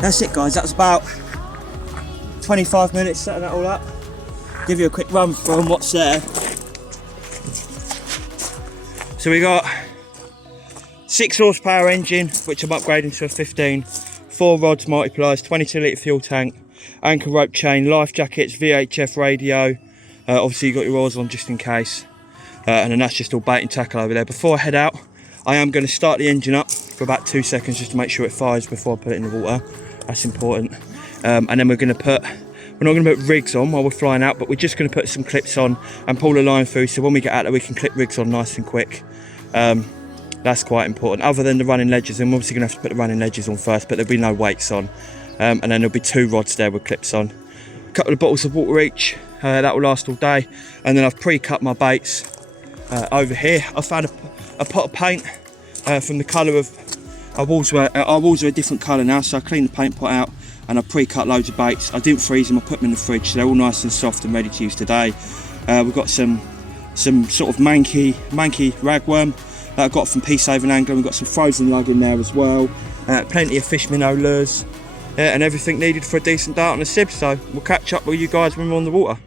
That's it guys, that was about 25 minutes setting that all up. Give you a quick run through on what's there. So we got 6 horsepower engine, which I'm upgrading to a 15, 4 rods, multipliers, 22 litre fuel tank, anchor rope chain, life jackets, VHF radio, obviously you got your oars on just in case, and then that's just all bait and tackle over there. Before I head out, I am going to start the engine up for about 2 seconds just to make sure it fires before I put it in the water. That's important. And then we're not going to put rigs on while we're flying out, but we're just going to put some clips on and pull the line through, so when we get out there we can clip rigs on nice and quick. That's quite important, other than the running ledges. I'm obviously going to have to put the running ledges on first, but there'll be no weights on. And then there'll be 2 rods there with clips on. A couple of bottles of water each, that will last all day. And then I've pre-cut my baits over here. I found a pot of paint from the colour of our walls are a different colour now, so I cleaned the paint pot out and I pre-cut loads of baits. I didn't freeze them, I put them in the fridge, so they're all nice and soft and ready to use today. We've got some sort of manky ragworm that I got from Peace Haven Angling. We've got some frozen lug in there as well, plenty of fish minnow lures, and everything needed for a decent day on the SIB. So we'll catch up with you guys when we're on the water.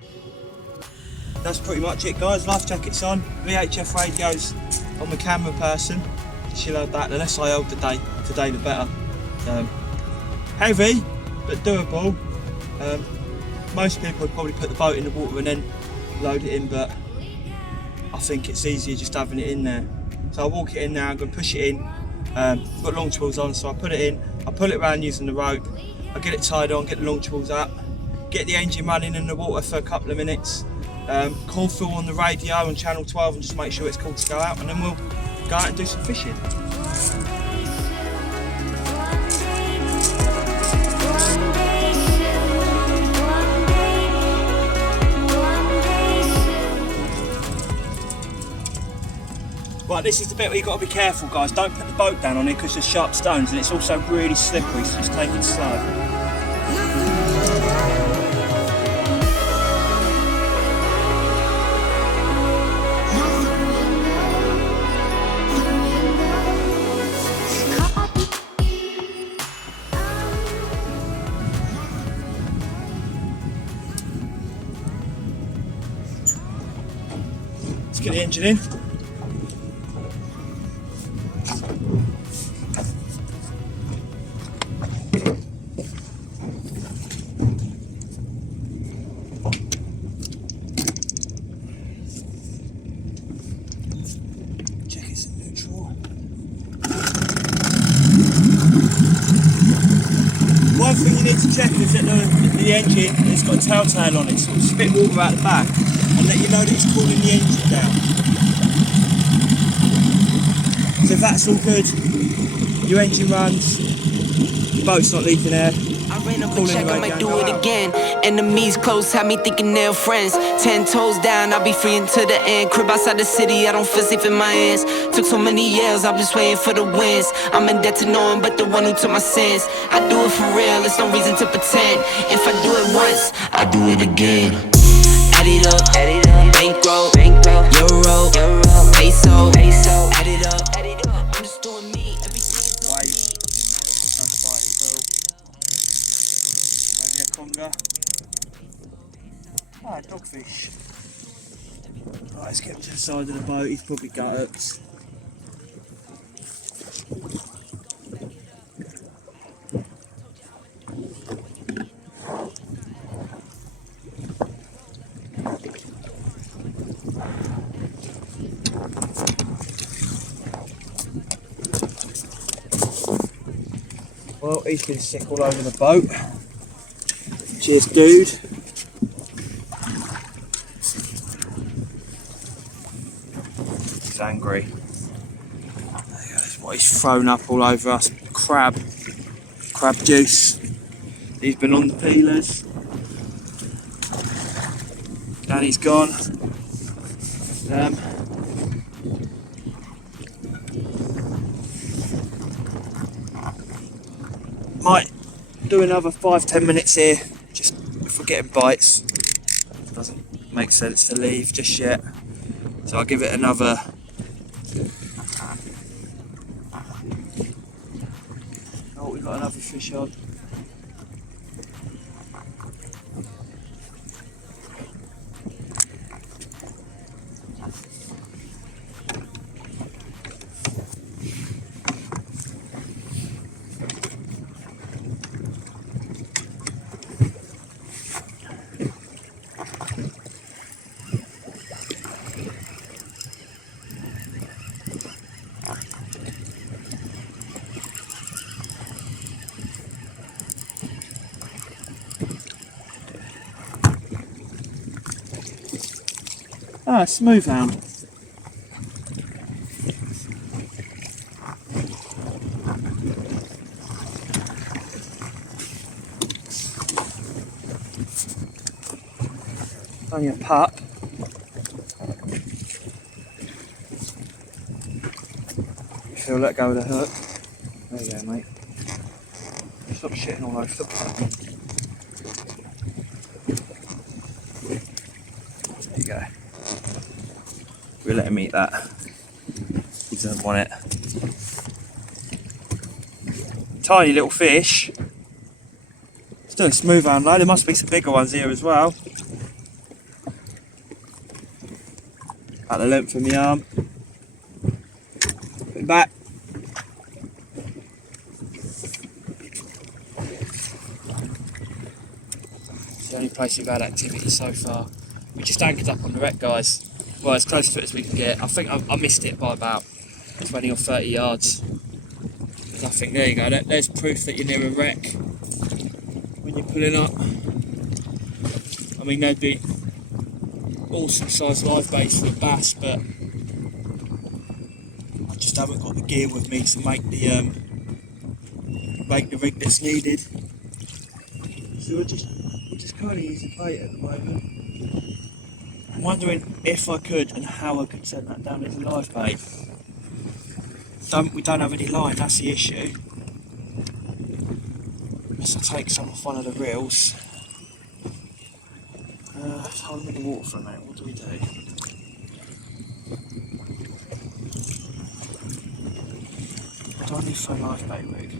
That's pretty much it guys, life jackets on, VHF radios on the camera person. She'll hold that, the less I hold today the better. Heavy, but doable. Most people would probably put the boat in the water and then load it in, but I think it's easier just having it in there. So I'll walk it in now, I'm going to push it in. Got launch wheels on, so I put it in, I pull it around using the rope, I get it tied on, get the launch wheels up, get the engine running in the water for a couple of minutes, call through on the radio on channel 12 and just make sure it's cool to go out, and then we'll go out and do some fishing. Right, this is the bit where you've got to be careful guys, don't put the boat down on it because there's sharp stones and it's also really slippery, so just take it slow. Let's get the engine in. Check it's in neutral. One thing you need to check is that the engine has got a telltale on it, so we'll spit water out the back and let you know that it's cooling the engine down. So if that's all good, your engine runs, your boat's not leaking air. I ran up a check, I might do it again. Enemies close, have me thinking they're friends. 10 toes down, I'll be free until the end. Crib outside the city, I don't feel safe in my hands. Took so many years, I'm just waiting for the wins. I'm in debt to no one but the one who took my sins. I do it for real, there's no reason to pretend. If I do it once, I do it again. Add it up, bankroll, euro, peso, add it up. I'm just doing me, everything. Wait, that's right, maybe a conger. Ah, dogfish. Right, let's get him to the side of the boat, he's probably got hooks. Well, he's been sick all over the boat. Cheers, dude. He's angry. That's what he's thrown up all over us. Crab juice. He's been on the peelers. Danny's gone. Might do another 5-10 minutes here, just if we're getting bites. Doesn't make sense to leave just yet, so I'll give it another. Oh, we've got another fish on. Ah, smooth hound. Only a pup. If you'll let go of the hook. There you go, mate. Stop shitting all over the place. There you go. We'll let him eat that. He doesn't want it. Tiny little fish. Still a smooth hound though. There must be some bigger ones here as well. About the length of my arm. Put him back. It's the only place we've had activity so far. We just anchored up on the wreck, guys. Well, as close to it as we can get. I think I missed it by about 20 or 30 yards. I think there you go. There's proof that you're near a wreck when you're pulling up. I mean, they'd be awesome size live baits for a bass, but I just haven't got the gear with me to make the rig that's needed. So we're just kind of using bait at the moment. I'm wondering if I could and how I could send that down as a live bait. We don't have any line, that's the issue. Unless I take some off one of the reels. Hold them in the water for a minute, what do we do? What do I need for a live bait rig?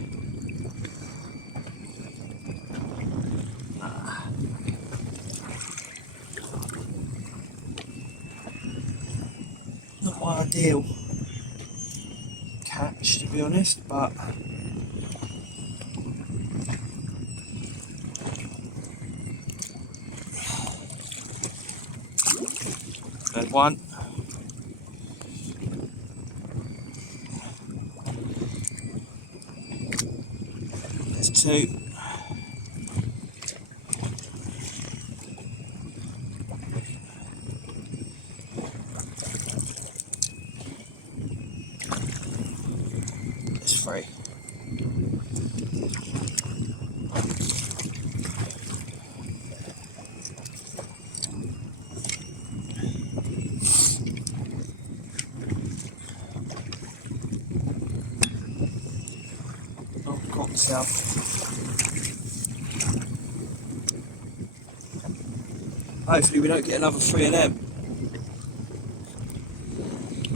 Not my ideal catch, to be honest, but there's one. There's two. There's three. Oh, caught myself. Hopefully we don't get another three of them.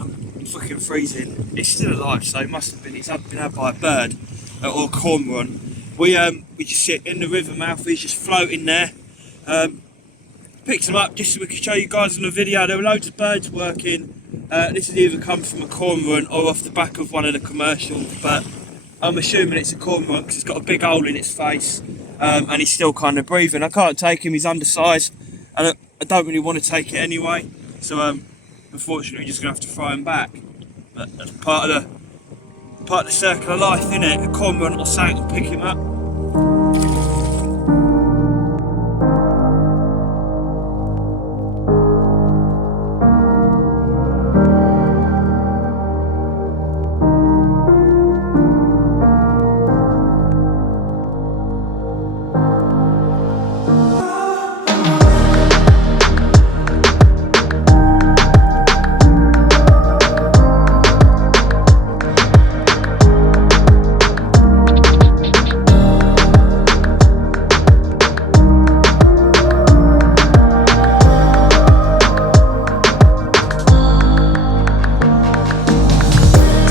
I'm fucking freezing. It's still alive, so it must have been. It's been had by a bird or a cormorant. We just sit in the river mouth. He's just floating there. Picked them up just so we could show you guys on the video. There were loads of birds working. This has either come from a cormorant or off the back of one of the commercials, but I'm assuming it's a cormorant because it's got a big hole in its face, and he's still kind of breathing. I can't take him, he's undersized, and I don't really want to take it anyway, so unfortunately we're just going to have to throw him back. But that's part of the circle of life, innit? A cormorant or something will pick him up.